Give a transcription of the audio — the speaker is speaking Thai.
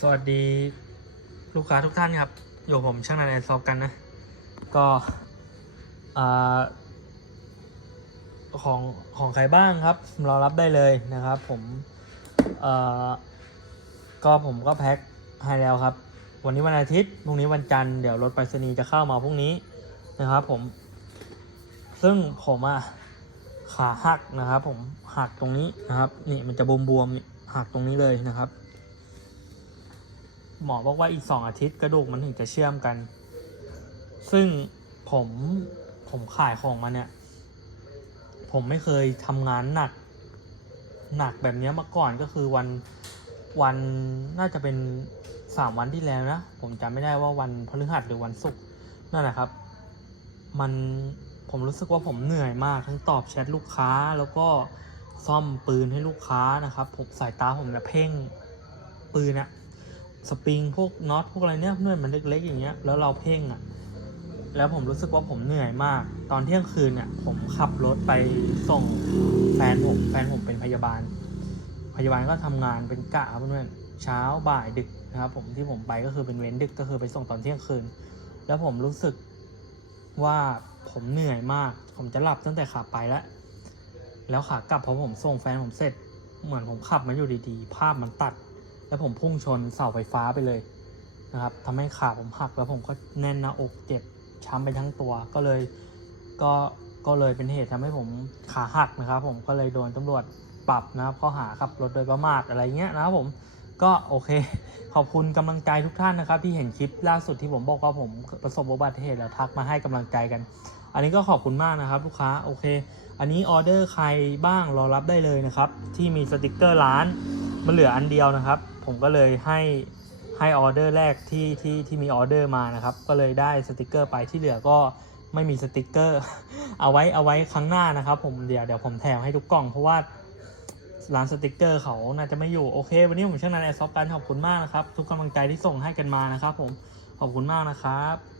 สวัสดีลูกค้าทุกท่านครับ อยู่ผมช่างนันแอนซอฟกันนะ ก็ของของใครบ้างครับ เรารับได้เลยนะครับ ผมเออก็ผมก็แพ็คให้แล้วครับ วันนี้วันอาทิตย์พรุ่งนี้วันจันทร์เดี๋ยวรถไปรษณีย์จะเข้ามาพรุ่งนี้นะครับ ผม ซึ่งผมอะขาหักนะครับ ผมหักตรงนี้นะครับ นี่มันจะบวมๆหักตรงนี้เลยนะครับ หมอบอกว่าอีกสองอาทิตย์กระดูกมันถึงจะเชื่อมกัน ซึ่งผมผมขายของมาเนี่ย ผมไม่เคยทำงานหนัก หนักแบบเนี้ยมาก่อนก็คือวันวันน่าจะเป็นสามวันที่แล้วนะ ผมจำไม่ได้ว่าวันพฤหัสหรือวันศุกร์นั่นแหละครับ มันผมรู้สึกว่าผมเหนื่อยมากทั้งตอบแชทลูกค้าแล้วก็ซ่อมปืนให้ลูกค้านะครับผมสายตาผมเนี่ยเพ่งปืนอะ สปริงพวกน็อตพวกอะไรเนี่ยเนื่อยมันเล็กๆอย่างเงี้ยแล้วเราเพ่งอะแล้วผมรู้สึกว่าผมเหนื่อยมาก ตอนเที่ยงคืนเนี่ยผมขับรถไปส่งแฟนผมแฟนผมเป็นพยาบาล พยาบาลก็ทำงานเป็นกะเพื่อนเช้าบ่ายดึกนะครับผมที่ผมไปก็คือเป็นเว้นดึกก็คือไปส่งตอนเที่ยงคืน แล้วผมรู้สึกว่าผมเหนื่อยมาก ผมจะหลับตั้งแต่ขาไปแล้ว แล้วขากลับพอผมส่งแฟนผมเสร็จ เหมือนผมขับมาอยู่ดีๆ ภาพมันตัด แล้วผมพุ่งชนเสาไฟฟ้าไปเลยนะครับทำให้ขาผมหักแล้วผมก็แน่นหน้าอกเจ็บช้ำไปทั้งตัวก็เลยก็ก็เลยเป็นเหตุทำให้ผมขาหักนะครับ ผมก็เลยโดนตำรวจปรับนะครับข้อหาขับรถโดยประมาทอะไรเงี้ยนะครับผมก็โอเค ขอบคุณกำลังใจทุกท่านนะครับ ที่เห็นคลิปล่าสุดที่ผมบอกว่าผมประสบอุบัติเหตุแล้วทักมาให้กำลังใจกัน อันนี้ก็ขอบคุณมากนะครับ ลูกค้าโอเค อันนี้ออเดอร์ใครบ้างรอรับได้เลยนะครับ ที่มีสติกเกอร์ร้าน มันเหลืออันเดียวนะครับ ผมก็เลยให้ให้ออเดอร์แรกที่ที่ที่มีออเดอร์มานะครับ ก็เลยได้สติกเกอร์ไปที่เหลือก็ไม่มีสติกเกอร์ เอาไว้เอาไว้ครั้งหน้านะครับ ผมเดี๋ยวเดี๋ยวผมแถมให้ทุกกล่องเพราะว่าร้านสติกเกอร์เขาน่าจะไม่อยู่โอเค วันนี้ผมช่างนันแอร์ซอฟการขอบคุณมากนะครับ ทุกกำลังใจที่ส่งให้กันมานะครับ ผมขอบคุณมากนะครับ